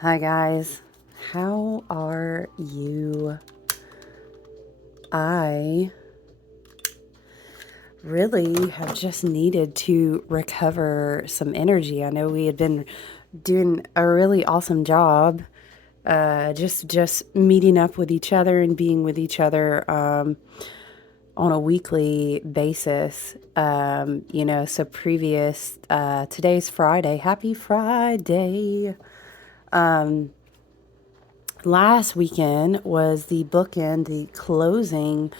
Hi guys, how are you? I really have just needed to recover some energy. I know we had been doing a really awesome job, just meeting up with each other and being with each other on a weekly basis. So previous today's Friday. Happy Friday. Last weekend was the bookend, the closing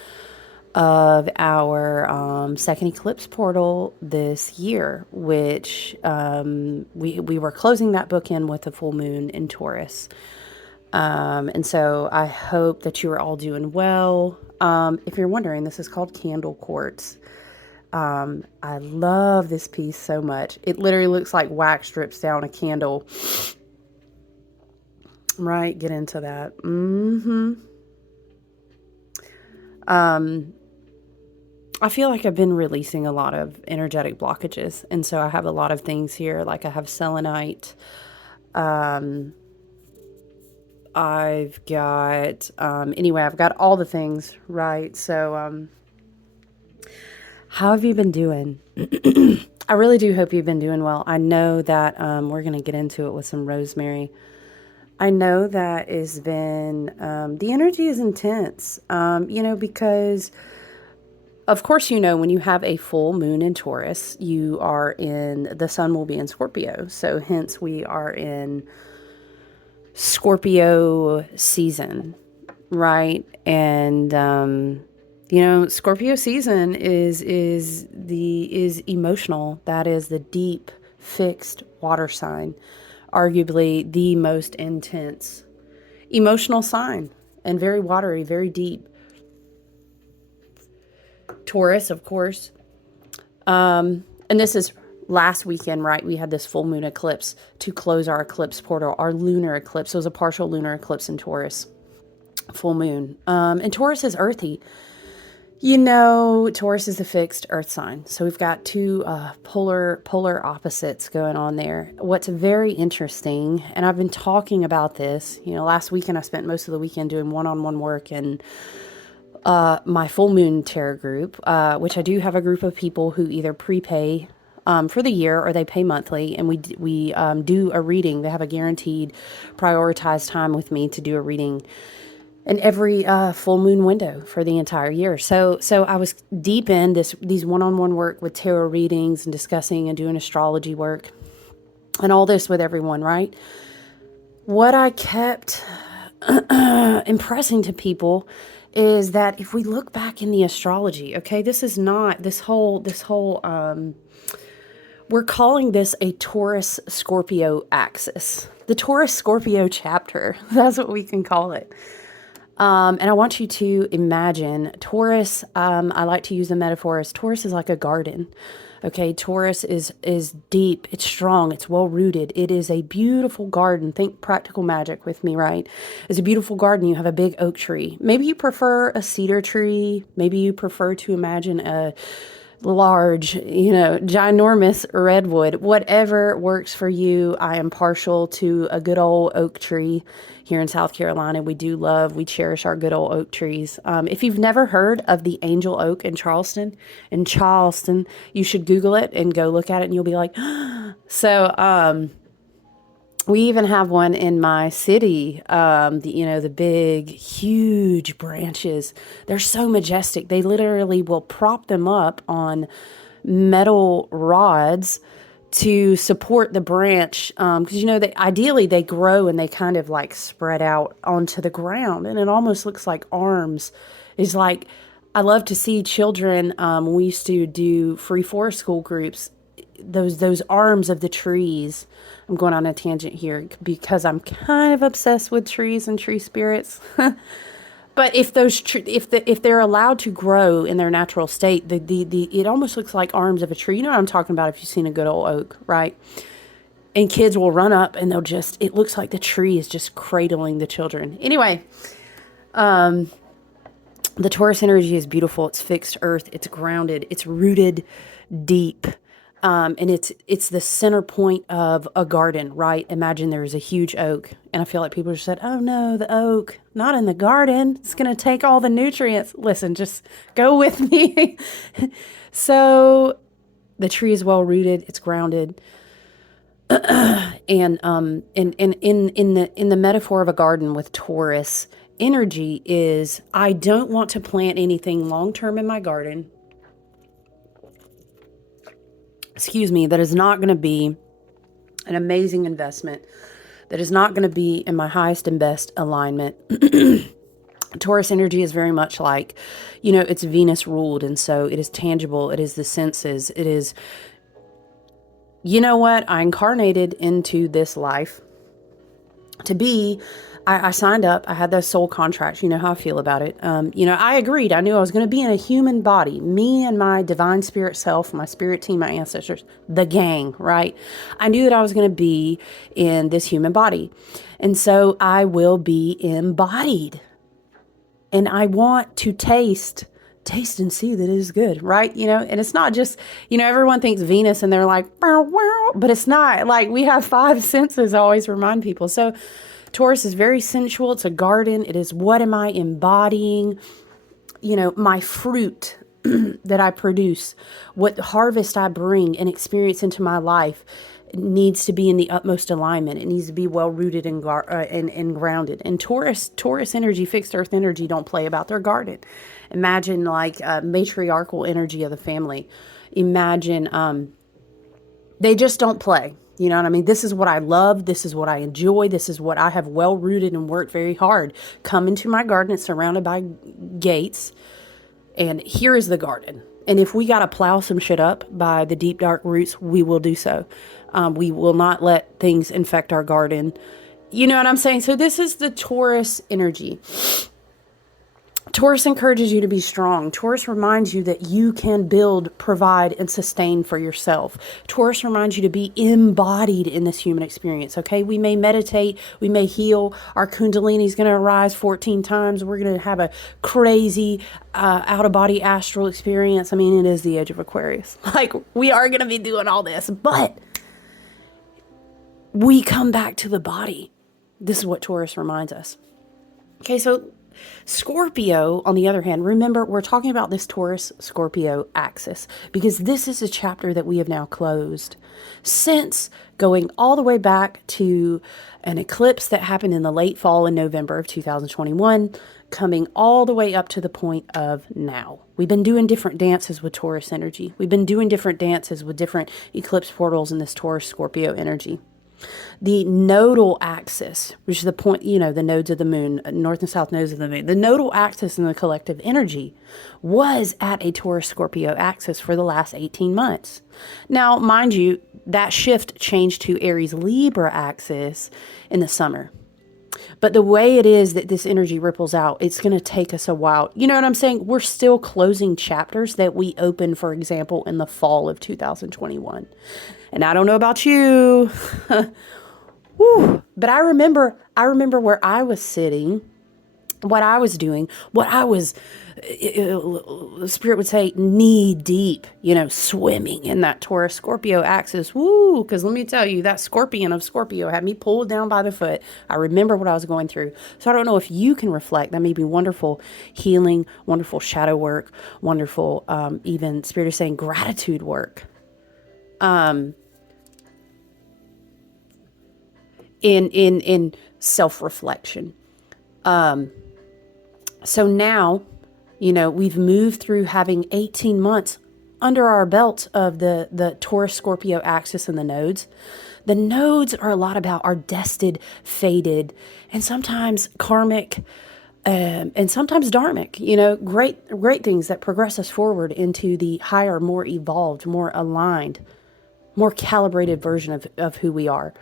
of our second eclipse portal this year, which we were closing that bookend with a full moon in Taurus. And so I hope that you are all doing well. If you're wondering, this is called candle quartz. I love this piece so much. It literally looks like wax drips down a candle. Right, get into that. I feel like I've been releasing a lot of energetic blockages. And so I have a lot of things here. Like I have selenite. I've got, anyway, I've got all the things, right? So, how have you been doing? I really do hope you've been doing well. I know that we're going to get into it with some rosemary. I know that has been, the energy is intense, because of course, when you have a full moon in Taurus, the sun will be in Scorpio. So hence we are in Scorpio season, right? And, Scorpio season is emotional. That is the deep, fixed water sign, arguably the most intense emotional sign, and very watery, very deep. Taurus, of course. And this is last weekend, right? We had this full moon eclipse to close our eclipse portal, our lunar eclipse. It was a partial lunar eclipse in Taurus, full moon. And Taurus is earthy. Taurus is a fixed earth sign. So we've got two polar opposites going on there. What's very interesting, and I've been talking about this, last weekend I spent most of the weekend doing one-on-one work and my full moon tarot group, which I do have a group of people who either prepay for the year or they pay monthly, and we do a reading. They have a guaranteed prioritized time with me to do a reading in every full moon window for the entire year. So I was deep in these one-on-one work with tarot readings and discussing and doing astrology work and all this with everyone, right? What I kept impressing to people is that if we look back in the astrology, okay, this is not this whole we're calling this a Taurus Scorpio axis. The Taurus Scorpio chapter. That's what we can call it. And I want you to imagine Taurus. I like to use the metaphor as Taurus is like a garden. Okay, Taurus is deep, it's strong, it's well rooted. It is a beautiful garden. Think practical magic with me, right? It's a beautiful garden. You have a big oak tree. Maybe you prefer a cedar tree. Maybe you prefer to imagine a large, ginormous redwood. Whatever works for you. I am partial to a good old oak tree here in South Carolina. We cherish our good old oak trees. If you've never heard of the angel oak in Charleston, you should Google it and go look at it and you'll be like, so, we even have one in my city, the big, huge branches. They're so majestic. They literally will prop them up on metal rods to support the branch. Because, ideally they grow and they kind of like spread out onto the ground. And it almost looks like arms. It's like, I love to see children, when we used to do free forest school groups, those arms of the trees. I'm going on a tangent here because I'm kind of obsessed with trees and tree spirits. But if if they're allowed to grow in their natural state, it almost looks like arms of a tree. You know what I'm talking about if you've seen a good old oak, right? And kids will run up and it looks like the tree is just cradling the children. Anyway, the Taurus energy is beautiful. It's fixed earth. It's grounded. It's rooted deep. And it's the center point of a garden, right? Imagine there's a huge oak, and I feel like people just said, "Oh no, the oak, not in the garden. It's going to take all the nutrients." Listen, just go with me. So the tree is well rooted, it's grounded, and in the metaphor of a garden with Taurus energy is I don't want to plant anything long term in my garden. Excuse me, that is not going to be an amazing investment, that is not going to be in my highest and best alignment. Taurus energy is very much like, it's Venus ruled. And so it is tangible. It is the senses. It is, you know what? I incarnated into this life to be, I signed up. I had those soul contracts. You know how I feel about it. I agreed. I knew I was going to be in a human body, me and my divine spirit self, my spirit team, my ancestors, the gang, right? I knew that I was going to be in this human body. And so I will be embodied. And I want to taste and see that it is good, right? And it's not just, everyone thinks Venus and they're like, "Bow, wow," but it's not. Like, we have five senses, I always remind people. So Taurus is very sensual. It's a garden. It is, what am I embodying? My fruit that I produce, what harvest I bring and experience into my life needs to be in the utmost alignment. It needs to be well rooted and grounded. And Taurus energy, fixed earth energy, don't play about their garden. Imagine like matriarchal energy of the family. Imagine they just don't play. You know what I mean? This is what I love. This is what I enjoy. This is what I have well rooted and worked very hard. Come into my garden. It's surrounded by gates. And here is the garden. And if we got to plow some shit up by the deep, dark roots, we will do so. We will not let things infect our garden. You know what I'm saying? So this is the Taurus energy. Taurus encourages you to be strong. Taurus reminds you that you can build, provide, and sustain for yourself. Taurus reminds you to be embodied in this human experience, okay? We may meditate, we may heal. Our Kundalini is going to arise 14 times. We're going to have a crazy out-of-body astral experience. I mean, it is the age of Aquarius. Like, we are going to be doing all this, but we come back to the body. This is what Taurus reminds us. Okay, so Scorpio, on the other hand, remember, we're talking about this Taurus-Scorpio axis because this is a chapter that we have now closed since going all the way back to an eclipse that happened in the late fall in November of 2021, coming all the way up to the point of now. We've been doing different dances with Taurus energy. We've been doing different dances with different eclipse portals in this Taurus-Scorpio energy. The nodal axis, which is the point, the nodes of the moon, north and south nodes of the moon, the nodal axis in the collective energy was at a Taurus-Scorpio axis for the last 18 months. Now, mind you, that shift changed to Aries-Libra axis in the summer. But the way it is that this energy ripples out, it's going to take us a while. You know what I'm saying? We're still closing chapters that we opened, for example, in the fall of 2021. And I don't know about you, but I remember where I was sitting, what I was doing, the Spirit would say, knee deep, swimming in that Taurus Scorpio axis. Woo, because let me tell you, that scorpion of Scorpio had me pulled down by the foot. I remember what I was going through. So I don't know if you can reflect. That may be wonderful healing, wonderful shadow work, wonderful, even Spirit is saying gratitude work. In self-reflection. So now, we've moved through having 18 months under our belt of the Taurus Scorpio axis and the nodes. The nodes are a lot about our destined, fated, and sometimes karmic, and sometimes dharmic, great things that progress us forward into the higher, more evolved, more aligned, more calibrated version of who we are.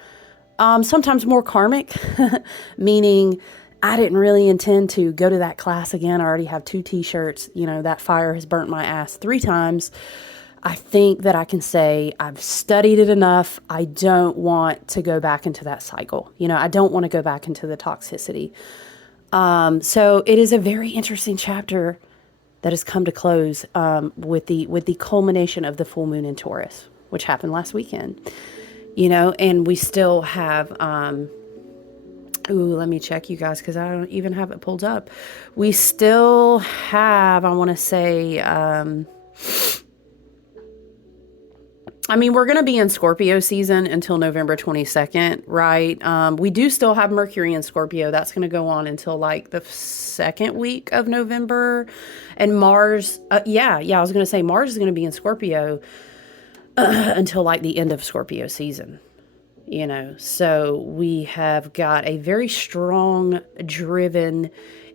Sometimes more karmic, meaning I didn't really intend to go to that class again. I already have 2 t-shirts. That fire has burnt my ass 3 times. I think that I can say I've studied it enough. I don't want to go back into that cycle. I don't want to go back into the toxicity. So it is a very interesting chapter that has come to close with the culmination of the full moon in Taurus. which happened last weekend. And we still have, let me check, you guys, because I don't even have it pulled up. We still have, I want to say, we're going to be in Scorpio season until November 22nd, right? We do still have Mercury in Scorpio. That's going to go on until like the second week of November. And Mars, I was going to say Mars is going to be in Scorpio until like the end of Scorpio season. So we have got a very strong, driven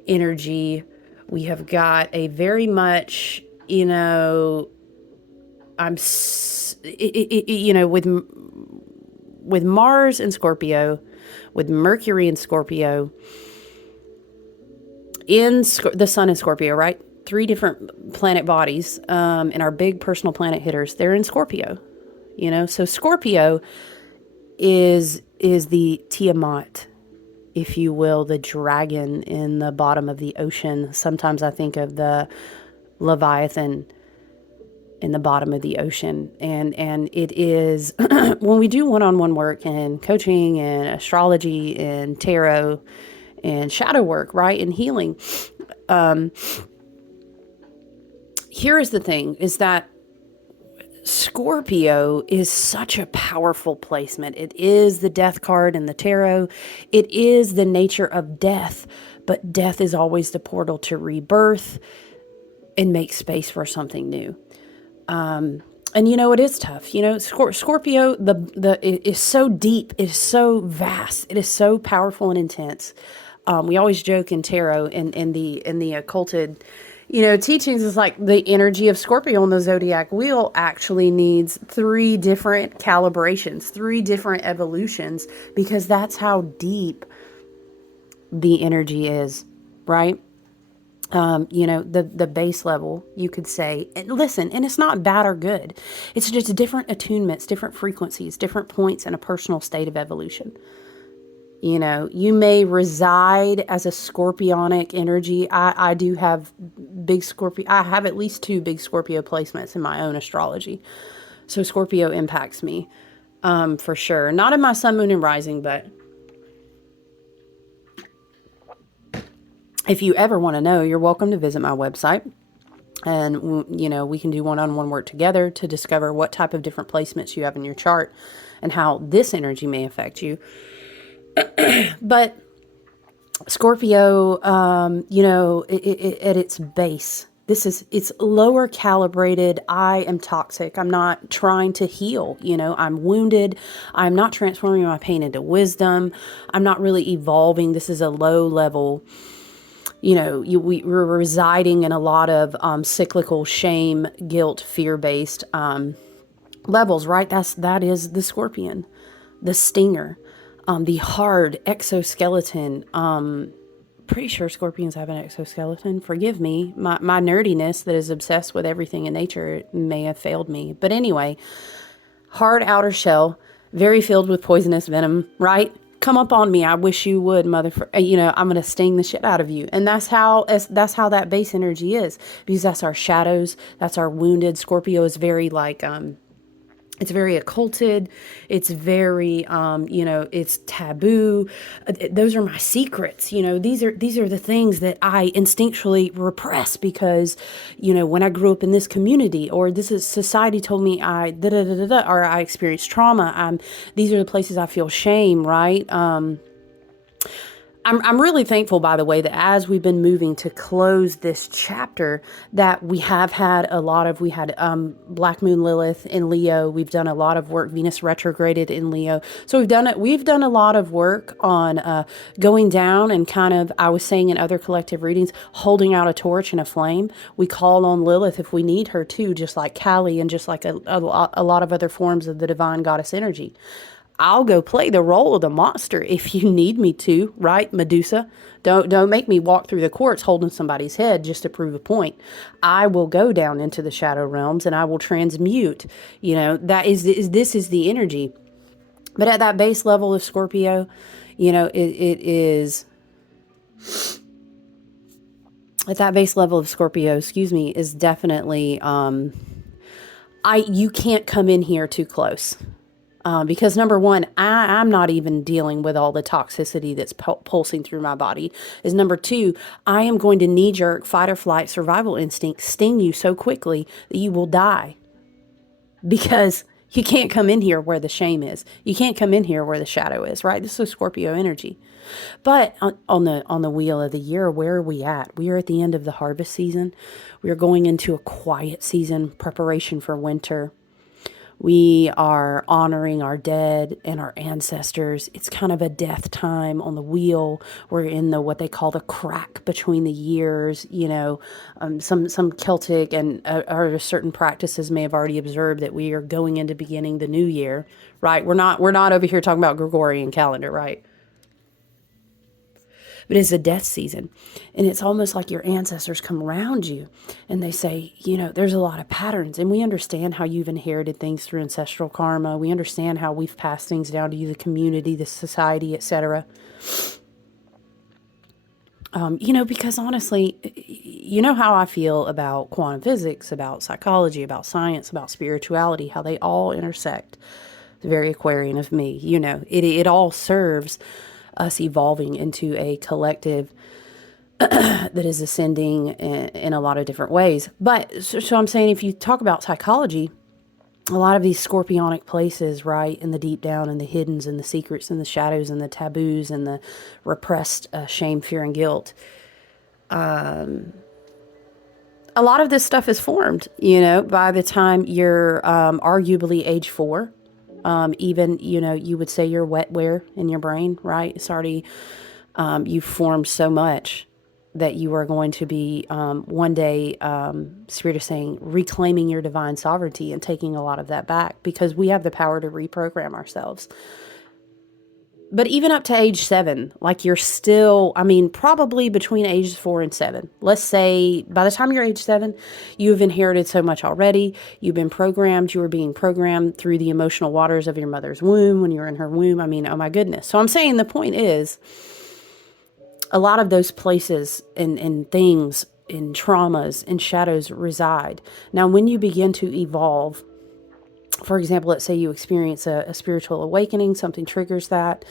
energy. We have got a very much, with Mars in Scorpio, with Mercury in Scorpio, the sun in Scorpio, right? 3 different planet bodies, and our big personal planet hitters, they're in Scorpio. So Scorpio is the Tiamat, if you will, the dragon in the bottom of the ocean. Sometimes I think of the Leviathan in the bottom of the ocean. And it is, when we do one-on-one work and coaching and astrology and tarot and shadow work, right, and healing, here is the thing, is that Scorpio is such a powerful placement. It is the death card in the tarot. It is the nature of death, but death is always the portal to rebirth and make space for something new. And it is tough. Scorpio, it is so deep, it is so vast, it is so powerful and intense. We always joke in tarot and in the occulted, teachings, is like the energy of Scorpio on the zodiac wheel actually needs 3 different calibrations, 3 different evolutions, because that's how deep the energy is, right? The base level, you could say, and listen, and it's not bad or good. It's just different attunements, different frequencies, different points in a personal state of evolution. You may reside as a scorpionic energy. I do have big Scorpio. I have at least 2 big Scorpio placements in my own astrology. So Scorpio impacts me, for sure. Not in my sun, moon, and rising, but if you ever want to know, you're welcome to visit my website. And, we can do one-on-one work together to discover what type of different placements you have in your chart and how this energy may affect you. But Scorpio, at its base, it's lower calibrated. I am toxic. I'm not trying to heal. I'm wounded. I'm not transforming my pain into wisdom. I'm not really evolving. This is a low level. We're residing in a lot of cyclical shame, guilt, fear-based levels, right? That is the scorpion, the stinger. The hard exoskeleton. Pretty sure scorpions have an exoskeleton. Forgive me. My nerdiness that is obsessed with everything in nature may have failed me. But anyway, hard outer shell, very filled with poisonous venom, right? Come up on me. I wish you would, I'm going to sting the shit out of you. And that's how that base energy is, because that's our shadows. That's our wounded. Scorpio is very like, it's very occulted. It's very, it's taboo. Those are my secrets. These are the things that I instinctually repress because, when I grew up in this community, or this is society told me or I experienced trauma. These are the places I feel shame, right? I'm really thankful, by the way, that as we've been moving to close this chapter, that we had Black Moon Lilith in Leo. We've done a lot of work, Venus retrograded in Leo. So we've done a lot of work on going down and kind of, I was saying in other collective readings, holding out a torch and a flame. We call on Lilith if we need her too, just like Kali and just like a lot of other forms of the divine goddess energy. I'll go play the role of the monster if you need me to, right, Medusa? Don't make me walk through the courts holding somebody's head just to prove a point. I will go down into the shadow realms and I will transmute. This is the energy. But at that base level of Scorpio, it is. At that base level of Scorpio, is definitely You can't come in here too close. Because number one, I'm not even dealing with all the toxicity that's pulsing through my body. Is number two, I am going to knee jerk, fight or flight, survival instinct sting you so quickly that you will die. Because you can't come in here where the shame is. You can't come in here where the shadow is, right? This is Scorpio energy. But on the wheel of the year, where are we at? We are at the end of the harvest season. We are going into a quiet season, preparation for winter. We are honoring our dead and our ancestors. It's kind of a death time on the wheel. We're in the what they call the crack between the years. Some Celtic and or certain practices may have already observed that we are going into beginning the new year. Right? We're not over here talking about Gregorian calendar, right? But it's a death season. And it's almost like your ancestors come around you and they say, there's a lot of patterns. And we understand how you've inherited things through ancestral karma. We understand how we've passed things down to you, the community, the society, etc. Because honestly, you know how I feel about quantum physics, about psychology, about science, about spirituality, how they all intersect. It's very Aquarian of me. It all serves us evolving into a collective that is ascending in a lot of different ways. But so I'm saying, if you talk about psychology, a lot of these scorpionic places, right, in the deep down and the hiddens and the secrets and the shadows and the taboos and the repressed shame, fear, and guilt, a lot of this stuff is formed, by the time you're arguably age 4. Even, you would say you're wetware in your brain, right? It's already, you've formed so much that you are going to be one day, Spirit is saying, reclaiming your divine sovereignty and taking a lot of that back, because we have the power to reprogram ourselves. But even up to age 7, like you're still, probably between ages 4 and 7. Let's say by the time you're age 7, you've inherited so much already. You've been programmed. You were being programmed through the emotional waters of your mother's womb when you were in her womb. Oh my goodness. So I'm saying the point is, a lot of those places and things and traumas and shadows reside. Now, when you begin to evolve, for example, let's say you experience a spiritual awakening, something triggers that.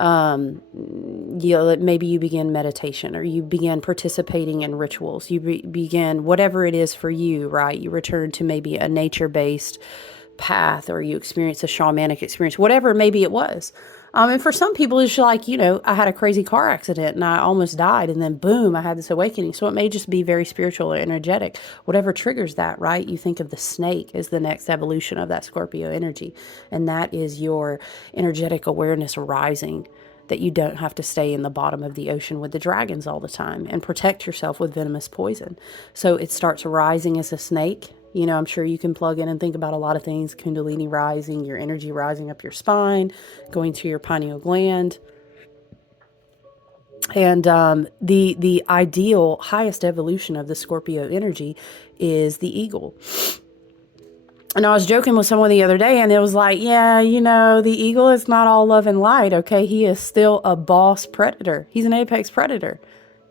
Maybe you begin meditation, or you begin participating in rituals. You begin whatever it is for you, right? You return to maybe a nature-based path, or you experience a shamanic experience, whatever maybe it was. And for some people, it's like, I had a crazy car accident and I almost died, and then boom, I had this awakening. So it may just be very spiritual or energetic, whatever triggers that, right? You think of the snake as the next evolution of that Scorpio energy. And that is your energetic awareness rising, that you don't have to stay in the bottom of the ocean with the dragons all the time and protect yourself with venomous poison. So it starts rising as a snake. I'm sure you can plug in and think about a lot of things. Kundalini rising, your energy rising up your spine, going to your pineal gland. And the ideal highest evolution of the Scorpio energy is the eagle. And I was joking with someone the other day, and it was like, yeah, the eagle is not all love and light, okay? He is still a boss predator. He's an apex predator.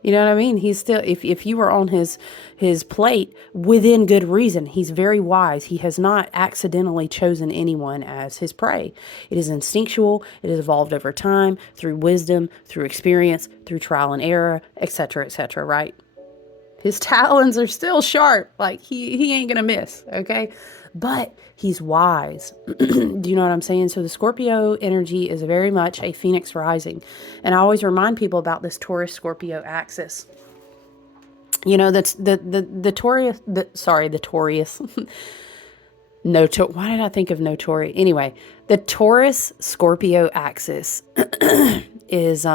You know what I mean? He's still, if you were on his plate, within good reason, he's very wise. He has not accidentally chosen anyone as his prey. It is instinctual. It has evolved over time through wisdom, through experience, through trial and error, etc., right? His talons are still sharp. Like he ain't gonna miss, okay? But he's wise. Do you know what I'm saying? So the Scorpio energy is very much a phoenix rising. And I always remind people about this Taurus Scorpio axis. That's the Taurus, the Taurus. Why did I think of Notori? Anyway, the Taurus Scorpio axis is,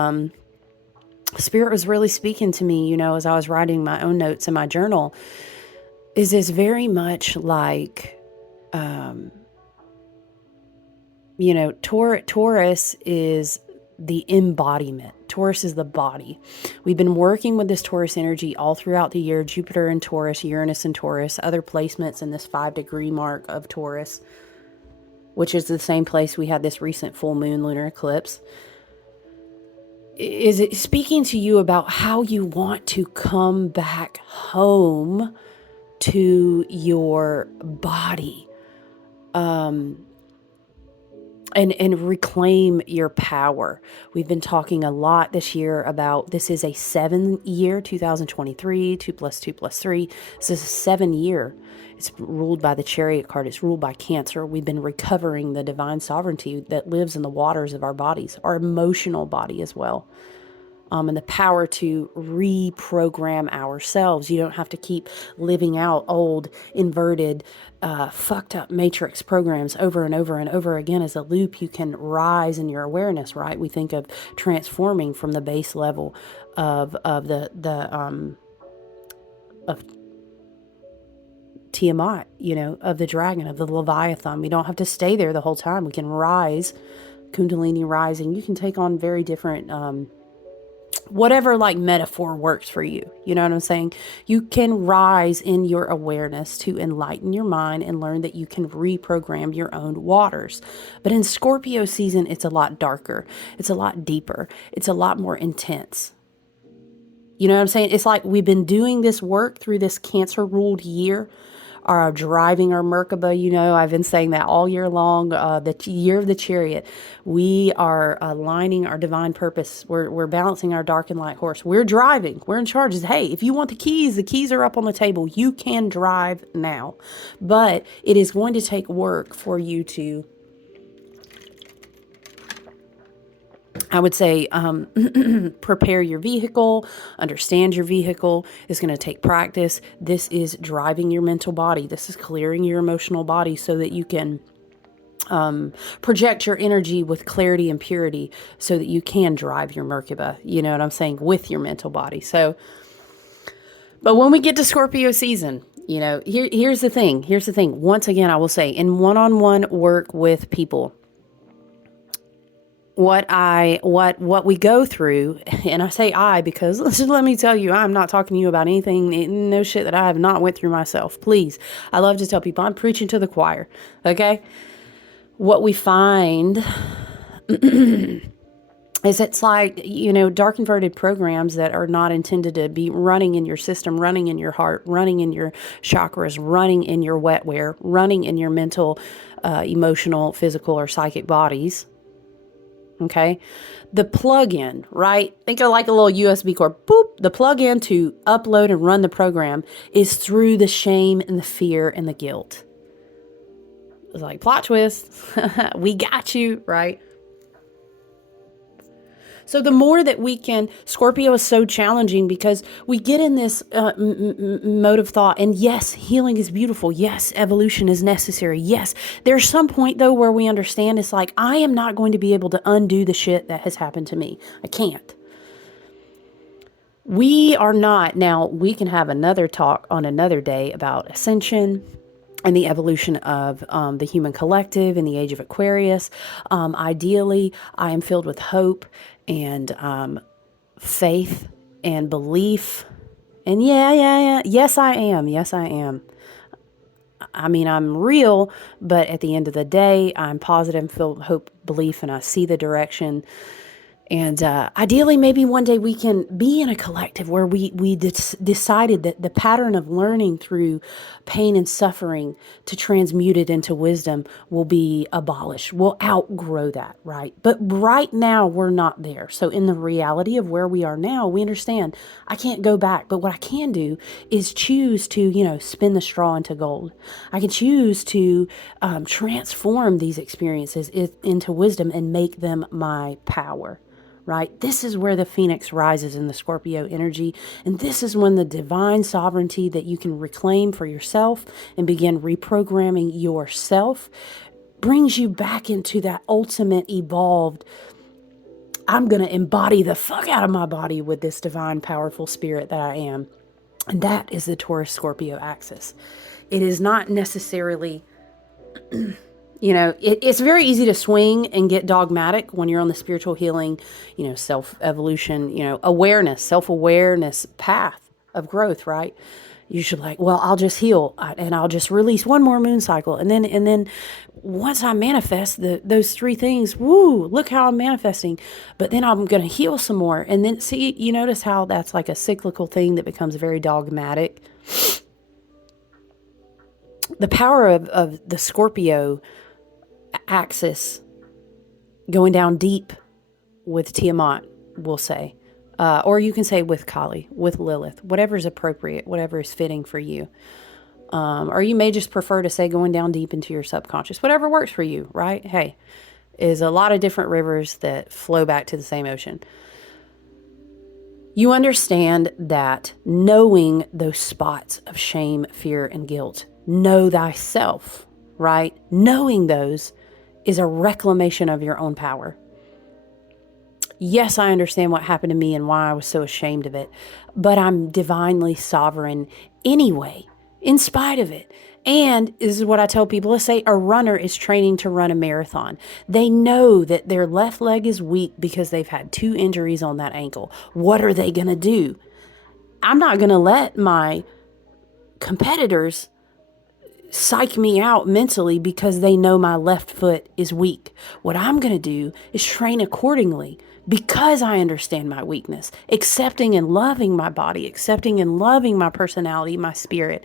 Spirit was really speaking to me, as I was writing my own notes in my journal, is very much like, Taurus is the embodiment. Taurus is the body. We've been working with this Taurus energy all throughout the year. Jupiter in Taurus, Uranus in Taurus, other placements in this 5-degree mark of Taurus, which is the same place we had this recent full moon lunar eclipse. Is it speaking to you about how you want to come back home to your body, and reclaim your power. We've been talking a lot this year about this is a 7-year, 2023, 2 plus 2 plus 3. This is a 7-year. It's ruled by the Chariot card. It's ruled by Cancer. We've been recovering the divine sovereignty that lives in the waters of our bodies, our emotional body as well. And the power to reprogram ourselves. You don't have to keep living out old, inverted, fucked up matrix programs over and over and over again as a loop. You can rise in your awareness, right? We think of transforming from the base level of Tiamat, of the dragon, of the Leviathan. We don't have to stay there the whole time. We can rise, Kundalini rising. You can take on very different whatever like metaphor works for you. You know what I'm saying? You can rise in your awareness to enlighten your mind and learn that you can reprogram your own waters. But in Scorpio season, it's a lot darker. It's a lot deeper. It's a lot more intense. You know what I'm saying? It's like we've been doing this work through this Cancer ruled year, driving our Merkaba. I've been saying that all year long, the year of the Chariot. We are aligning our divine purpose. We're balancing our dark and light horse. We're driving. We're in charge. Hey, if you want the keys are up on the table. You can drive now. But it is going to take work for you to, I would say, prepare your vehicle, understand your vehicle. It's going to take practice. This is driving your mental body. This is clearing your emotional body so that you can project your energy with clarity and purity so that you can drive your Merkaba, you know what I'm saying, with your mental body. So, but when we get to Scorpio season, here's the thing. Once again, I will say, in one-on-one work with people, what we go through, and I say I because let me tell you, I'm not talking to you about anything, no shit that I have not went through myself. Please, I love to tell people I'm preaching to the choir. Okay, what we find is it's like dark inverted programs that are not intended to be running in your system, running in your heart, running in your chakras, running in your wetware, running in your mental, emotional, physical, or psychic bodies. Okay, the plug-in, right? Think of like a little USB cord. Boop. The plug-in to upload and run the program is through the shame and the fear and the guilt. It's like plot twist. We got you, right? So the more that we can, Scorpio is so challenging because we get in this mode of thought. And yes, healing is beautiful. Yes, evolution is necessary. Yes, there's some point though where we understand it's like, I am not going to be able to undo the shit that has happened to me. I can't. We are not. Now, we can have another talk on another day about ascension and the evolution of the human collective in the age of Aquarius. Ideally, I am filled with hope and faith and belief. And yeah. Yes, I am. I mean, I'm real, but at the end of the day, I'm positive, filled with hope, belief, and I see the direction. And ideally, maybe one day we can be in a collective where we decided that the pattern of learning through pain and suffering to transmute it into wisdom will be abolished. We'll outgrow that, right? But right now, we're not there. So in the reality of where we are now, we understand I can't go back. But what I can do is choose to, spin the straw into gold. I can choose to transform these experiences into wisdom and make them my power. Right? This is where the Phoenix rises in the Scorpio energy. And this is when the divine sovereignty that you can reclaim for yourself and begin reprogramming yourself brings you back into that ultimate evolved, I'm going to embody the fuck out of my body with this divine, powerful spirit that I am. And that is the Taurus Scorpio axis. It is not necessarily... it's very easy to swing and get dogmatic when you're on the spiritual healing, self-evolution, awareness, self-awareness path of growth, right? You should well, I'll just heal and I'll just release one more moon cycle. And then once I manifest those three things, woo, look how I'm manifesting. But then I'm going to heal some more. And then see, you notice how that's like a cyclical thing that becomes very dogmatic. The power of the Scorpio axis going down deep with Tiamat, we'll say. Or you can say with Kali, with Lilith, whatever is appropriate, whatever is fitting for you. Or you may just prefer to say going down deep into your subconscious, whatever works for you, right? Hey, is a lot of different rivers that flow back to the same ocean. You understand that knowing those spots of shame, fear, and guilt, know thyself, right? Knowing those is a reclamation of your own power. Yes, I understand what happened to me and why I was so ashamed of it, but I'm divinely sovereign anyway, in spite of it. And this is what I tell people. Let's say a runner is training to run a marathon. They know that their left leg is weak because they've had 2 injuries on that ankle. What are they going to do? I'm not going to let my competitors psych me out mentally because they know my left foot is weak. What I'm going to do is train accordingly because I understand my weakness, accepting and loving my body, accepting and loving my personality, my spirit.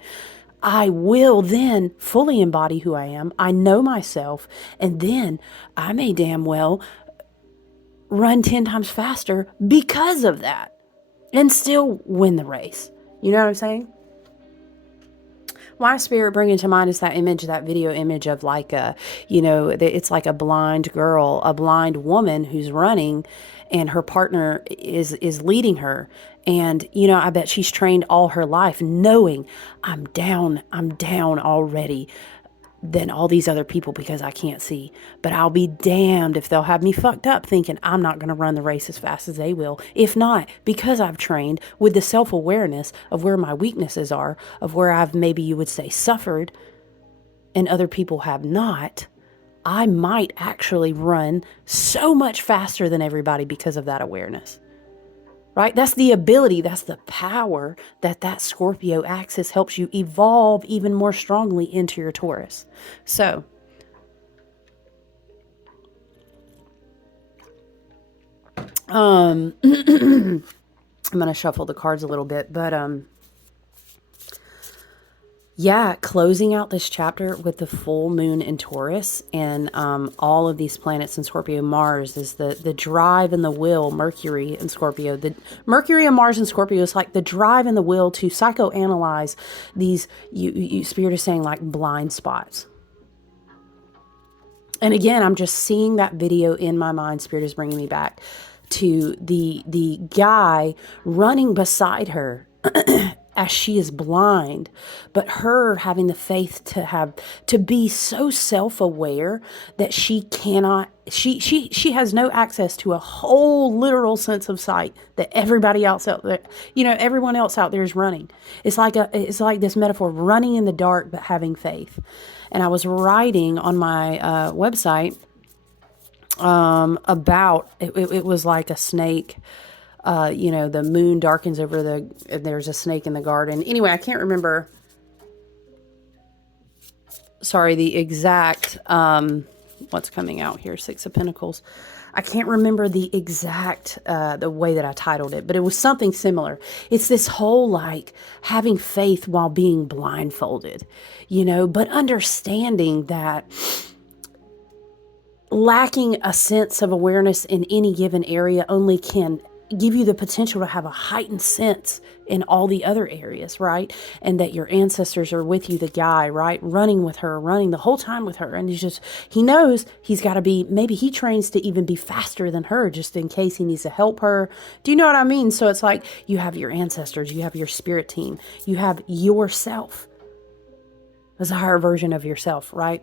I will then fully embody who I am. I know myself, and then I may damn well run 10 times faster because of that and still win the race. You know what I'm saying? My spirit bringing to mind is that image, that video image of like it's like a blind girl, a blind woman who's running and her partner is leading her. And, I bet she's trained all her life knowing I'm down already than all these other people because I can't see. But I'll be damned if they'll have me fucked up thinking I'm not going to run the race as fast as they will. If not, because I've trained with the self-awareness of where my weaknesses are, of where I've, maybe you would say, suffered and other people have not, I might actually run so much faster than everybody because of that awareness. Right? That's the ability, that's the power that Scorpio axis helps you evolve even more strongly into your Taurus. So, I'm going to shuffle the cards a little bit, but yeah, closing out this chapter with the full moon in Taurus and all of these planets in Scorpio. Mars is the drive and the will. Mercury in Scorpio. The Mercury and Mars in Scorpio is like the drive and the will to psychoanalyze these, you Spirit is saying, like blind spots. And again, I'm just seeing that video in my mind. Spirit is bringing me back to the guy running beside her as she is blind, but her having the faith to be so self-aware that she cannot, she has no access to a whole literal sense of sight that everybody else out there, everyone else out there is running. It's like this metaphor of running in the dark, but having faith. And I was writing on my website about, it was like a snake. The moon darkens over there's a snake in the garden. Anyway, I can't remember, the exact, what's coming out here, 6 of Pentacles. I can't remember the exact, the way that I titled it, but it was something similar. It's this whole, like, having faith while being blindfolded, but understanding that lacking a sense of awareness in any given area only can give you the potential to have a heightened sense in all the other areas, right? And that your ancestors are with you, the guy, right? Running with her, running the whole time with her. And he knows he's got to be, maybe he trains to even be faster than her just in case he needs to help her. Do you know what I mean? So it's like you have your ancestors, you have your spirit team, you have yourself as a higher version of yourself, right?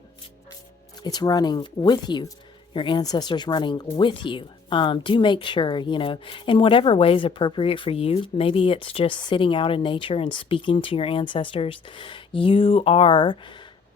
It's running with you. Your ancestors running with you. Do make sure, in whatever way is appropriate for you. Maybe it's just sitting out in nature and speaking to your ancestors. You are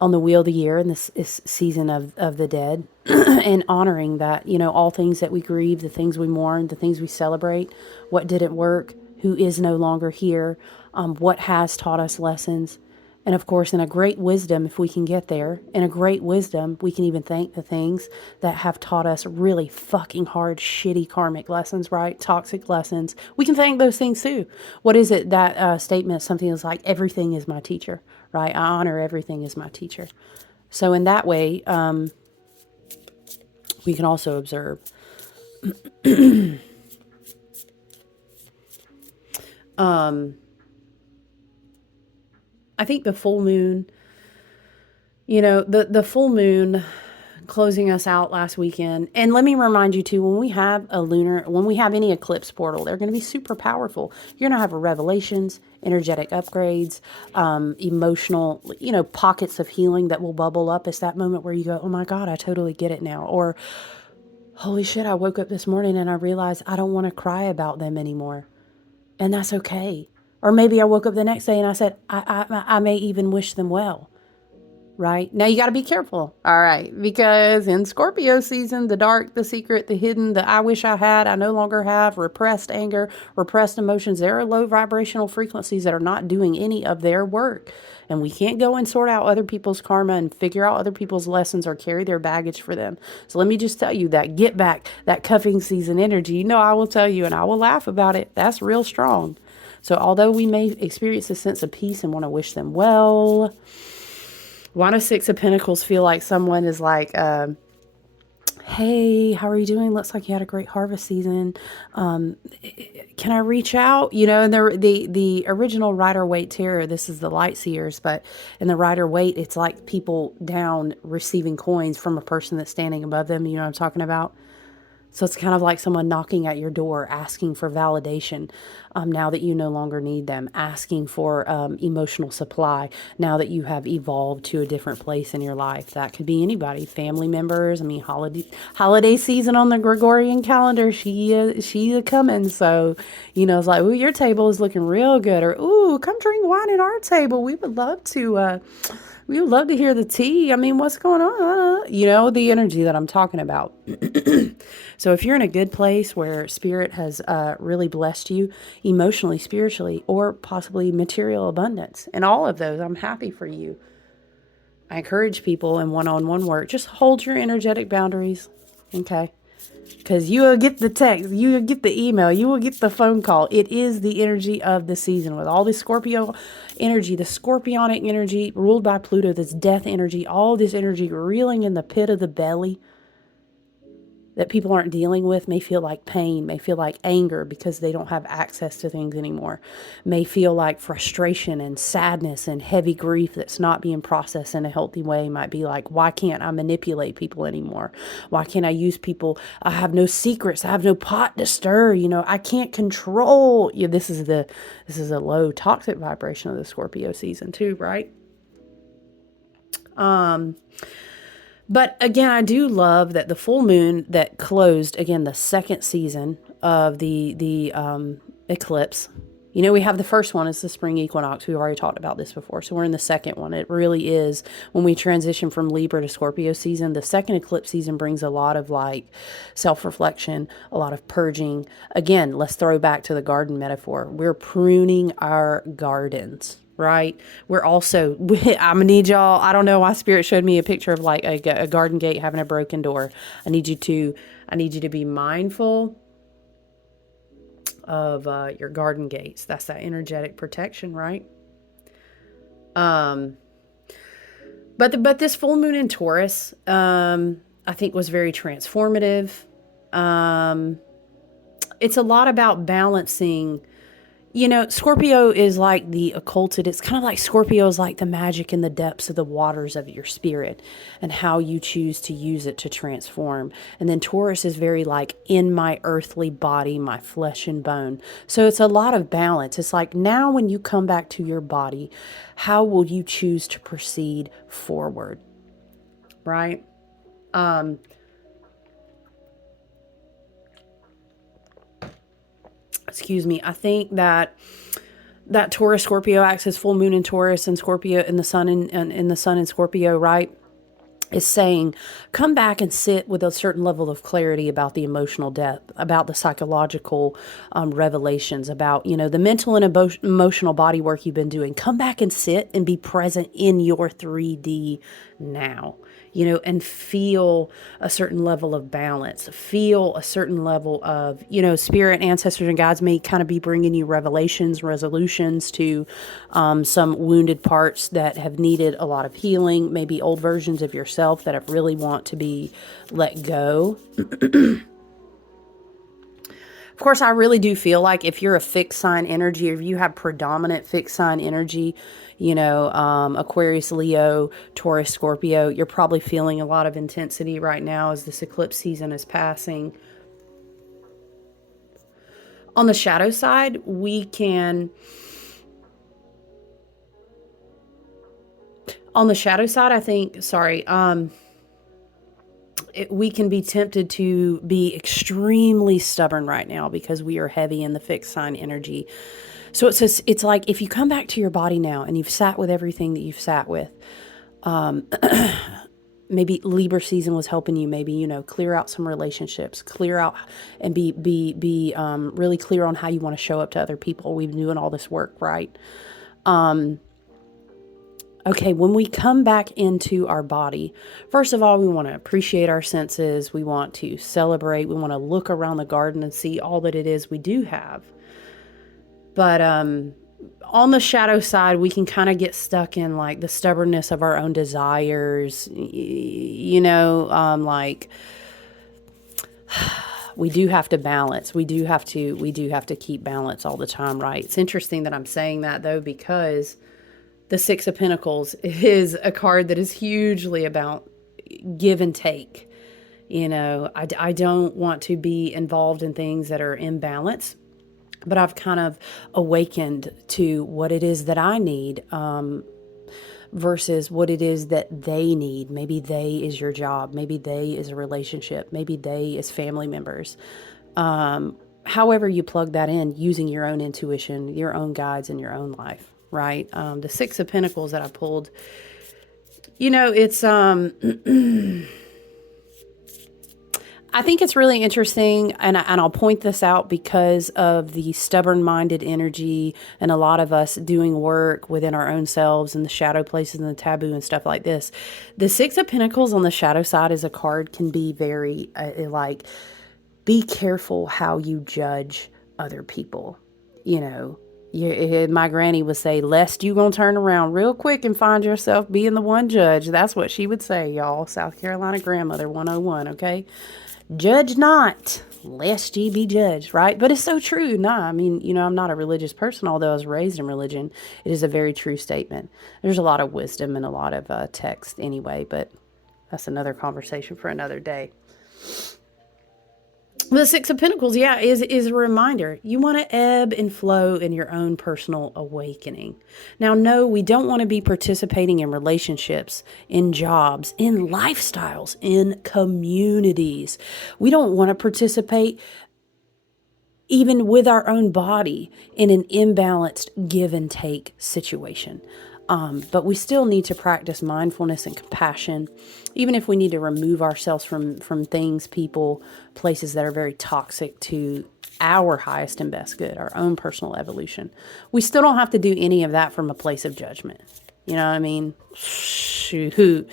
on the wheel of the year in this season of the dead and honoring that, all things that we grieve, the things we mourn, the things we celebrate, what didn't work, who is no longer here, what has taught us lessons. And of course, in a great wisdom, if we can get there, in a great wisdom, we can even thank the things that have taught us really fucking hard, shitty karmic lessons, right? Toxic lessons. We can thank those things too. What is it? That statement, something that's like, everything is my teacher, right? I honor everything as my teacher. So in that way, we can also observe. I think the full moon, the full moon closing us out last weekend. And let me remind you too, when we have any eclipse portal, they're going to be super powerful. You're going to have revelations, energetic upgrades, emotional, pockets of healing that will bubble up. It's that moment where you go, oh my God, I totally get it now. Or, holy shit, I woke up this morning and I realized I don't want to cry about them anymore. And that's okay. Or maybe I woke up the next day and I said, I may even wish them well. Right? Now you got to be careful. All right. Because in Scorpio season, the dark, the secret, the hidden, the I wish I had, I no longer have, repressed anger, repressed emotions, there are low vibrational frequencies that are not doing any of their work. And we can't go and sort out other people's karma and figure out other people's lessons or carry their baggage for them. So let me just tell you that get back, that cuffing season energy, I will tell you and I will laugh about it. That's real strong. So although we may experience a sense of peace and want to wish them well, Wand of Six of Pentacles feel like someone is like, hey, how are you doing? Looks like you had a great harvest season. Can I reach out? And the original Rider-Waite tarot, this is the Light Seers, but in the Rider-Waite, it's like people down receiving coins from a person that's standing above them. You know what I'm talking about? So it's kind of like someone knocking at your door, asking for validation now that you no longer need them, asking for emotional supply now that you have evolved to a different place in your life. That could be anybody, family members. I mean, holiday season on the Gregorian calendar, she coming. So, it's like, ooh, your table is looking real good. Or, ooh, come drink wine at our table. We would love to hear the tea. I mean, what's going on? The energy that I'm talking about. So if you're in a good place where spirit has really blessed you emotionally, spiritually, or possibly material abundance, and all of those, I'm happy for you. I encourage people in one-on-one work, just hold your energetic boundaries, okay? Because you will get the text, you will get the email, you will get the phone call. It is the energy of the season with all this Scorpio energy, the scorpionic energy ruled by Pluto, this death energy, all this energy reeling in the pit of the belly that people aren't dealing with, may feel like pain, may feel like anger because they don't have access to things anymore, may feel like frustration and sadness and heavy grief that's not being processed in a healthy way. Might be like, why can't I manipulate people anymore? Why can't I use people? I have no secrets. I have no pot to stir. I can't control. This is a low toxic vibration of the Scorpio season too, right? But again, I do love that the full moon that closed, again, the second season of the eclipse. We have the first one is the spring equinox. We've already talked about this before. So we're in the second one. It really is when we transition from Libra to Scorpio season. The second eclipse season brings a lot of like self-reflection, a lot of purging. Again, let's throw back to the garden metaphor. We're pruning our gardens. Right? We're also, I'm gonna need y'all, I don't know why Spirit showed me a picture of like a garden gate having a broken door. I need you to be mindful of your garden gates. That's that energetic protection, right? But this full moon in Taurus, I think was very transformative. It's a lot about balancing. Scorpio is like the occulted. It's kind of like Scorpio is like the magic in the depths of the waters of your spirit and how you choose to use it to transform. And then Taurus is very like in my earthly body, my flesh and bone. So it's a lot of balance. It's like now when you come back to your body, how will you choose to proceed forward? Right? Excuse me. I think that Taurus Scorpio axis, full moon in Taurus and Scorpio and the sun in the sun in Scorpio, right? is saying, come back and sit with a certain level of clarity about the emotional depth, about the psychological revelations, about, the mental and emotional body work you've been doing. Come back and sit and be present in your 3D now, and feel a certain level of balance, feel a certain level of, spirit, ancestors, and guides may kind of be bringing you revelations, resolutions to some wounded parts that have needed a lot of healing, maybe old versions of yourself that have really want to be let go. Of course, I really do feel like if you're a fixed sign energy, if you have predominant fixed sign energy, Aquarius, Leo, Taurus, Scorpio, you're probably feeling a lot of intensity right now as this eclipse season is passing. On the shadow side, we can... On the shadow side, I think, we can be tempted to be extremely stubborn right now because we are heavy in the fixed sign energy. So it's like if you come back to your body now and you've sat with everything that you've sat with, maybe Libra season was helping you, maybe, clear out some relationships, clear out and be really clear on how you want to show up to other people. We've been doing all this work, right? Okay, when we come back into our body, first of all, we want to appreciate our senses. We want to celebrate. We want to look around the garden and see all that it is we do have. But on the shadow side, we can kind of get stuck in like the stubbornness of our own desires, we do have to balance. We do have to keep balance all the time, right? It's interesting that I'm saying that though, because the Six of Pentacles is a card that is hugely about give and take. I don't want to be involved in things that are imbalance, but I've kind of awakened to what it is that I need versus what it is that they need. Maybe they is your job. Maybe they is a relationship. Maybe they is family members. However you plug that in, using your own intuition, your own guides in your own life. Right? The Six of Pentacles that I pulled, it's, I think it's really interesting, and I'll point this out because of the stubborn-minded energy and a lot of us doing work within our own selves and the shadow places and the taboo and stuff like this. The Six of Pentacles on the shadow side as a card can be very, be careful how you judge other people, my granny would say, lest you gonna turn around real quick and find yourself being the one judge. That's what she would say, y'all. South Carolina grandmother 101, okay? Judge not, lest ye be judged, right? But it's so true. Nah, I mean, I'm not a religious person, although I was raised in religion. It is a very true statement. There's a lot of wisdom and a lot of text anyway, but that's another conversation for another day. The Six of Pentacles, is a reminder. You want to ebb and flow in your own personal awakening. Now, no, we don't want to be participating in relationships, in jobs, in lifestyles, in communities. We don't want to participate even with our own body in an imbalanced give and take situation. But we still need to practice mindfulness and compassion, even if we need to remove ourselves from things, people, places that are very toxic to our highest and best good, our own personal evolution. We still don't have to do any of that from a place of judgment. You know what I mean? Shoot.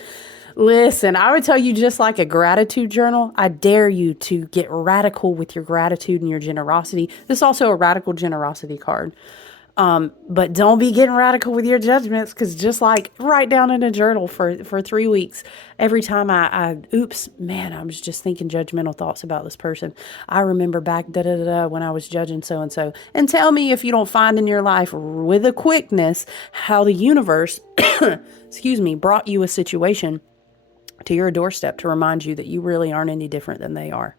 Listen, I would tell you, just like a gratitude journal, I dare you to get radical with your gratitude and your generosity. This is also a radical generosity card. But don't be getting radical with your judgments, because just like write down in a journal for 3 weeks, every time I was just thinking judgmental thoughts about this person. I remember back when I was judging so-and-so, and tell me if you don't find in your life with a quickness how the universe, brought you a situation to your doorstep to remind you that you really aren't any different than they are.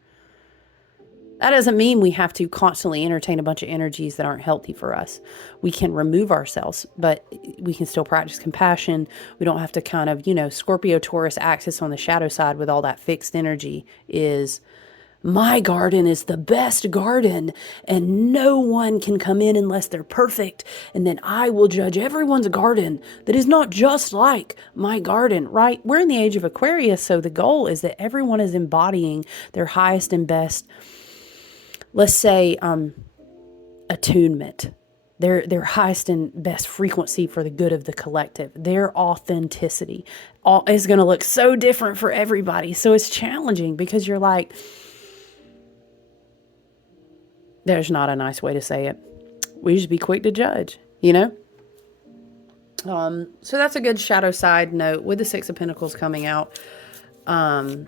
That doesn't mean we have to constantly entertain a bunch of energies that aren't healthy for us. We can remove ourselves, but we can still practice compassion. We don't have to kind of, Scorpio Taurus axis on the shadow side with all that fixed energy is My garden is the best garden, and no one can come in unless they're perfect. And then I will judge everyone's garden that is not just like my garden, right? We're in the age of Aquarius, so the goal is that everyone is embodying their highest and best, let's say, attunement, their highest and best frequency for the good of the collective, their authenticity. All is going to look so different for everybody. So it's challenging because you're like, there's not a nice way to say it. We just be quick to judge, you know? So that's a good shadow side note with the Six of Pentacles coming out. I'm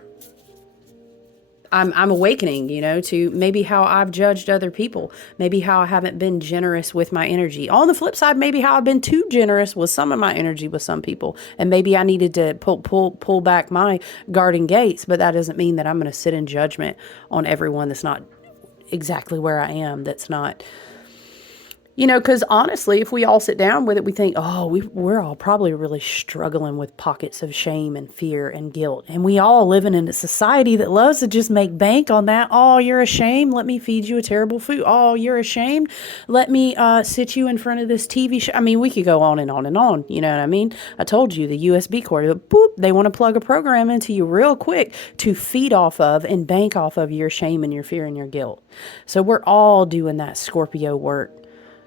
awakening, you know, to maybe how I've judged other people, maybe how I haven't been generous with my energy. On the flip side, maybe how I've been too generous with some of my energy with some people, and maybe I needed to pull back my garden gates. But that doesn't mean that I'm going to sit in judgment on everyone that's not exactly where I am. That's not. You know, because honestly, if we all sit down with it, we think, oh, we're all probably really struggling with pockets of shame and fear and guilt. And we all living in a society that loves to just make bank on that. Oh, you're ashamed? Let me feed you a terrible food. Oh, you're ashamed? Let me sit you in front of this TV show. I mean, we could go on and on and on. You know what I mean? I told you the USB cord, boop, they want to plug a program into you real quick to feed off of and bank off of your shame and your fear and your guilt. So we're all doing that Scorpio work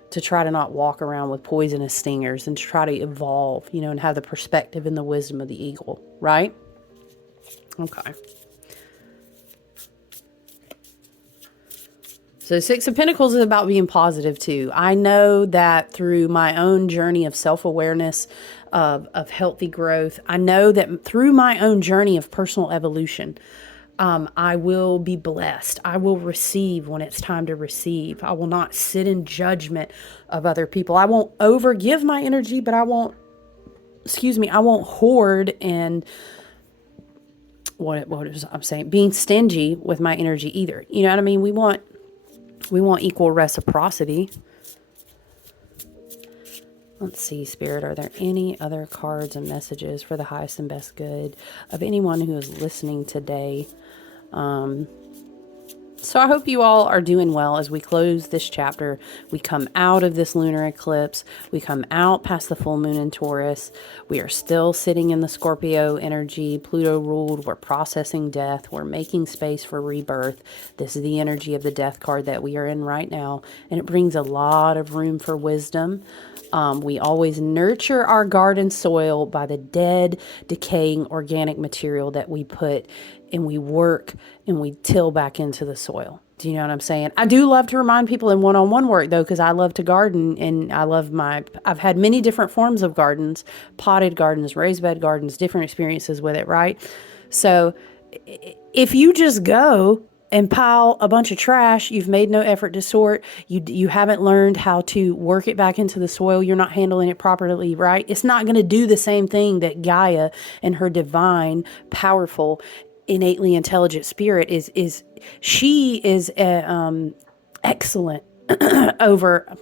to try to not walk around with poisonous stingers and to try to evolve, you know, and have the perspective and the wisdom of the eagle, right? Okay. So Six of Pentacles is about being positive too. I know that through my own journey of self-awareness, of healthy growth, I know that through my own journey of personal evolution, I will be blessed. I will receive when it's time to receive. I will not sit in judgment of other people. I won't overgive my energy, but I won't hoard and I'm saying, being stingy with my energy either. You know what I mean? We want equal reciprocity. Let's see, Spirit, are there any other cards and messages for the highest and best good of anyone who is listening today? So I hope you all are doing well as we close this chapter. We come out of this lunar eclipse. We come out past the full moon in Taurus. We are still sitting in the Scorpio energy, Pluto ruled. We're processing death. We're making space for rebirth. This is the energy of the death card that we are in right now. And it brings a lot of room for wisdom. We always nurture our garden soil by the dead, decaying organic material that we put and we work and we till back into the soil. Do you know what I'm saying? I do love to remind people in one-on-one work though, because I love to garden and I've had many different forms of gardens, potted gardens, raised bed gardens, different experiences with it, right? So if you just go and pile a bunch of trash, you've made no effort to sort, you haven't learned how to work it back into the soil, you're not handling it properly, right? It's not going to do the same thing that Gaia and her divine, powerful, innately intelligent spirit is excellent over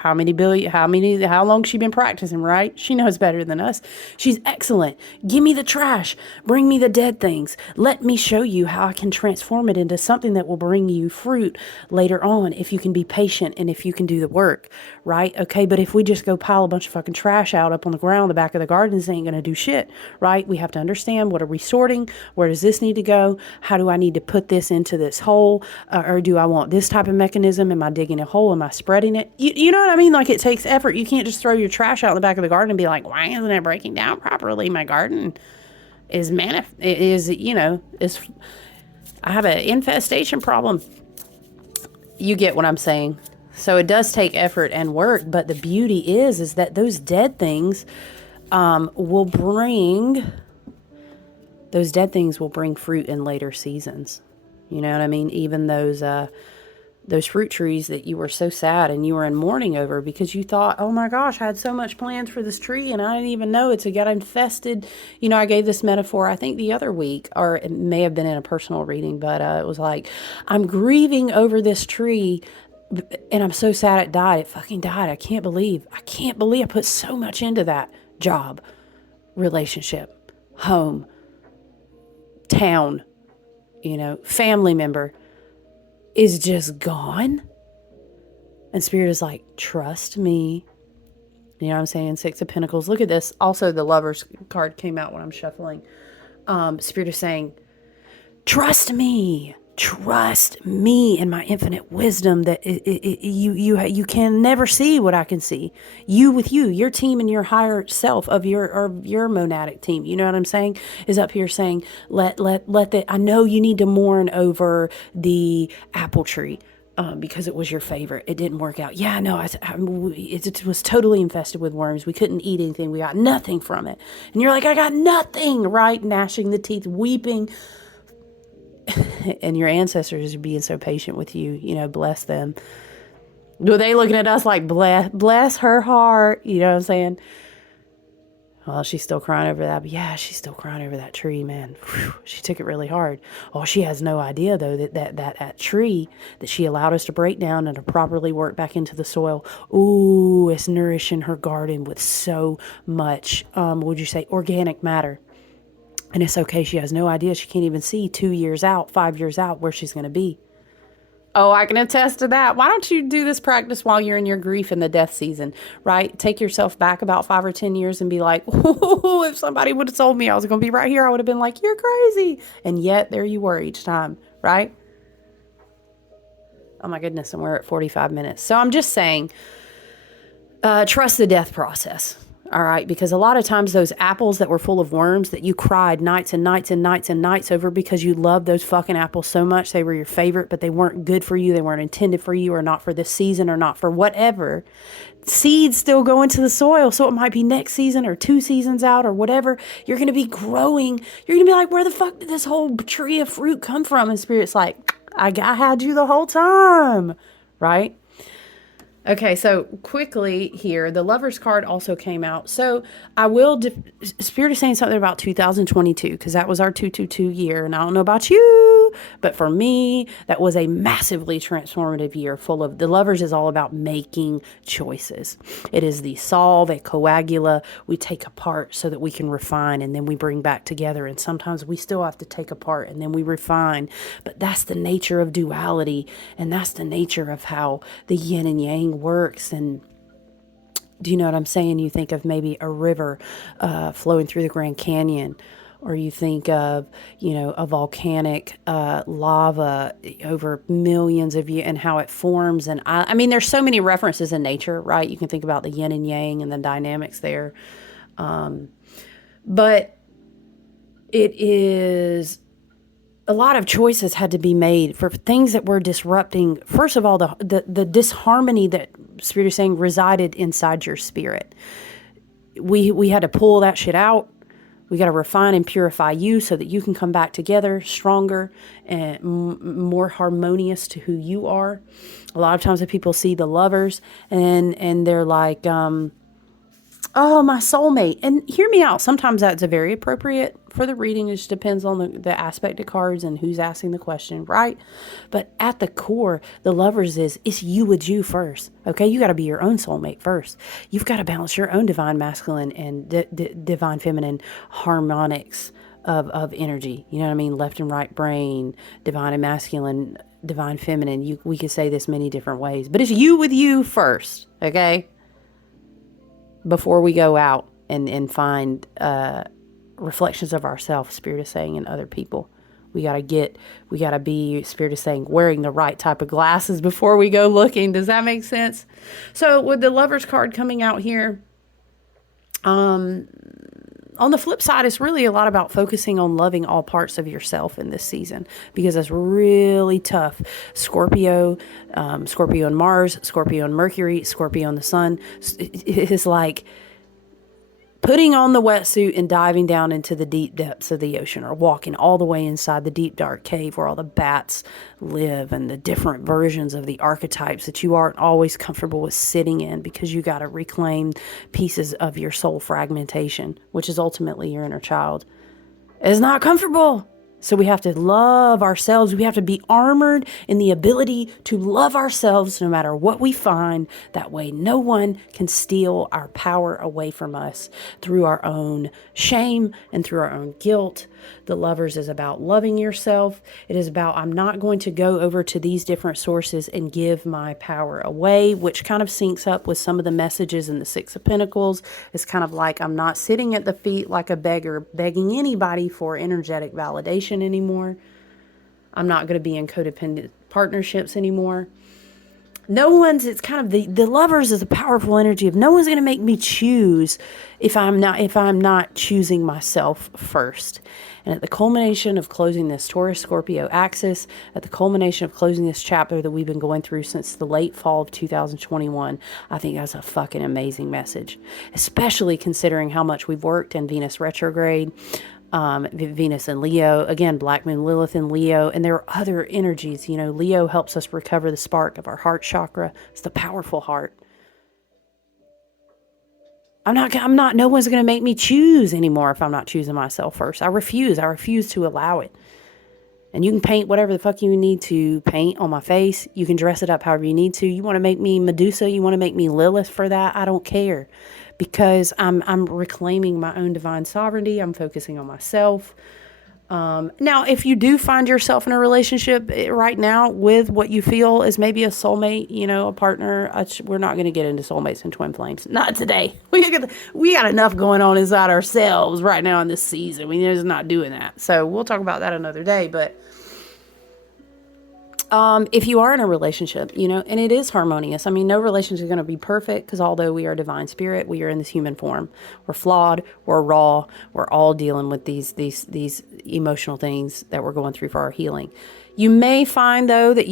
how long she been practicing, right? She knows better than us. She's excellent. Give me the trash. Bring me the dead things. Let me show you how I can transform it into something that will bring you fruit later on if you can be patient and if you can do the work, right? Okay, but if we just go pile a bunch of fucking trash out up on the ground, the back of the gardens ain't gonna do shit, right? We have to understand, what are we sorting? Where does this need to go? How do I need to put this into this hole? Or do I want this type of mechanism? Am I digging a hole? Am I spreading it? You know what I mean? Like, it takes effort. You can't just throw your trash out in the back of the garden and be like, why isn't it breaking down properly? My garden I have an infestation problem. You get what I'm saying. So it does take effort and work, but the beauty is that those dead things will bring fruit in later seasons. You know what I mean? Even those fruit trees that you were so sad and you were in mourning over because you thought, oh my gosh, I had so much plans for this tree and I didn't even know it got infested. You know, I gave this metaphor, I think the other week, or it may have been in a personal reading, but it was like, I'm grieving over this tree and I'm so sad it died. It fucking died. I can't believe I put so much into that job, relationship, home, town, family member is just gone. And Spirit is like, trust me. You know what I'm saying? Six of Pentacles. Look at this. Also, the Lover's card came out when I'm shuffling. Spirit is saying, trust me. Trust me and my infinite wisdom that you can never see what I can see. You with you, your team and your higher self of your monadic team. You know what I'm saying? Is up here saying, let I know you need to mourn over the apple tree. Because it was your favorite. It didn't work out. Yeah, no, it was totally infested with worms. We couldn't eat anything. We got nothing from it. And you're like, I got nothing, right? Gnashing the teeth, weeping. And your ancestors are being so patient with you, bless them. Were they looking at us like, bless her heart? You know what I'm saying? Well, she's still crying over that. But yeah, she's still crying over that tree, man. Whew, she took it really hard. Oh, she has no idea, though, that tree that she allowed us to break down and to properly work back into the soil. Ooh, it's nourishing her garden with so much, would you say, organic matter. And it's okay. She has no idea. She can't even see 2 years out, 5 years out where she's going to be. Oh, I can attest to that. Why don't you do this practice while you're in your grief and the death season, right? Take yourself back about 5 or 10 years and be like, oh, if somebody would have told me I was going to be right here, I would have been like, you're crazy. And yet there you were each time, right? Oh my goodness. And we're at 45 minutes. So I'm just saying, trust the death process. All right, because a lot of times those apples that were full of worms that you cried nights and nights and nights and nights over because you loved those fucking apples so much, they were your favorite, but they weren't good for you, they weren't intended for you, or not for this season, or not for whatever. Seeds still go into the soil, so it might be next season or 2 seasons out or whatever. You're going to be growing. You're going to be like, where the fuck did this whole tree of fruit come from? And Spirit's like, I had you the whole time, right? Okay, so quickly here, the Lover's card also came out. So I will, Spirit is saying something about 2022, because that was our 222 year. And I don't know about you, but for me, that was a massively transformative year full of, the Lovers is all about making choices. It is the solve, a coagula we take apart so that we can refine, and then we bring back together. And sometimes we still have to take apart and then we refine. But that's the nature of duality. And that's the nature of how the yin and yang works. And do you know what I'm saying? You think of maybe a river flowing through the Grand Canyon, or you think of, a volcanic lava over millions of years and how it forms. And I mean, there's so many references in nature, right? You can think about the yin and yang and the dynamics there. But it is, a lot of choices had to be made for things that were disrupting. First of all, the disharmony that Spirit is saying resided inside your spirit. We had to pull that shit out. We got to refine and purify you so that you can come back together stronger and more harmonious to who you are. A lot of times that people see the Lovers and they're like, oh, my soulmate. And hear me out. Sometimes that's a very appropriate for the reading. It just depends on the aspect of cards and who's asking the question, right? But at the core, the Lovers it's you with you first. Okay, you got to be your own soulmate first. You've got to balance your own divine masculine and divine feminine harmonics of energy. You know what I mean? Left and right brain, divine and masculine, divine feminine. We could say this many different ways, but it's you with you first. Okay. Before we go out and find reflections of ourselves, Spirit is saying, in other people. We got to be, Spirit is saying, wearing the right type of glasses before we go looking. Does that make sense? So with the Lover's card coming out here, on the flip side, it's really a lot about focusing on loving all parts of yourself in this season, because that's really tough. Scorpio, Scorpio and Mars, Scorpio and Mercury, Scorpio and the Sun. It's like putting on the wetsuit and diving down into the deep depths of the ocean, or walking all the way inside the deep dark cave where all the bats live, and the different versions of the archetypes that you aren't always comfortable with sitting in, because you got to reclaim pieces of your soul fragmentation, which is ultimately your inner child. It's not comfortable. So we have to love ourselves. We have to be armored in the ability to love ourselves no matter what we find. That way no one can steal our power away from us through our own shame and through our own guilt, The Lovers is about loving yourself. It is about, I'm not going to go over to these different sources and give my power away, which kind of syncs up with some of the messages in the Six of Pentacles. It's kind of like, I'm not sitting at the feet like a beggar, begging anybody for energetic validation anymore. I'm not going to be in codependent partnerships anymore. No one's, it's kind of the Lovers is a powerful energy of no one's going to make me choose if I'm not choosing myself first. And at the culmination of closing this Taurus Scorpio axis, at the culmination of closing this chapter that we've been going through since the late fall of 2021, I think that's a fucking amazing message, especially considering how much we've worked in Venus retrograde. Venus and Leo, again, Black Moon Lilith in Leo, and there are other energies. You know, Leo helps us recover the spark of our heart chakra. It's the powerful heart. No one's going to make me choose anymore if I'm not choosing myself first. I refuse to allow it. And you can paint whatever the fuck you need to paint on my face. You can dress it up however you need to. You want to make me Medusa, you want to make me Lilith for that, I don't care. Because I'm reclaiming my own divine sovereignty. I'm focusing on myself. Now, if you do find yourself in a relationship right now with what you feel is maybe a soulmate, you know, a partner, we're not going to get into soulmates and twin flames. Not today. We got enough going on inside ourselves right now in this season. We're just not doing that. So we'll talk about that another day. But if you are in a relationship, you know, and it is harmonious. I mean, no relationship is going to be perfect because although we are divine spirit, we are in this human form. We're flawed. We're raw. We're all dealing with these emotional things that we're going through for our healing. You may find though that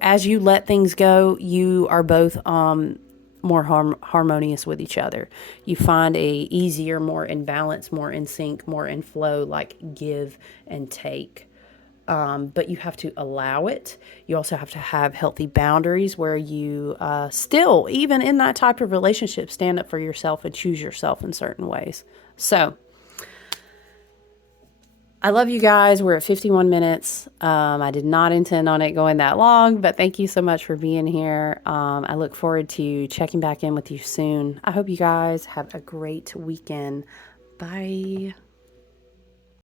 as you let things go, you are both more harmonious with each other. You find a easier, more in balance, more in sync, more in flow, like give and take. But you have to allow it. You also have to have healthy boundaries where you still, even in that type of relationship, stand up for yourself and choose yourself in certain ways. So I love you guys. We're at 51 minutes. I did not intend on it going that long, but thank you so much for being here. I look forward to checking back in with you soon. I hope you guys have a great weekend. Bye.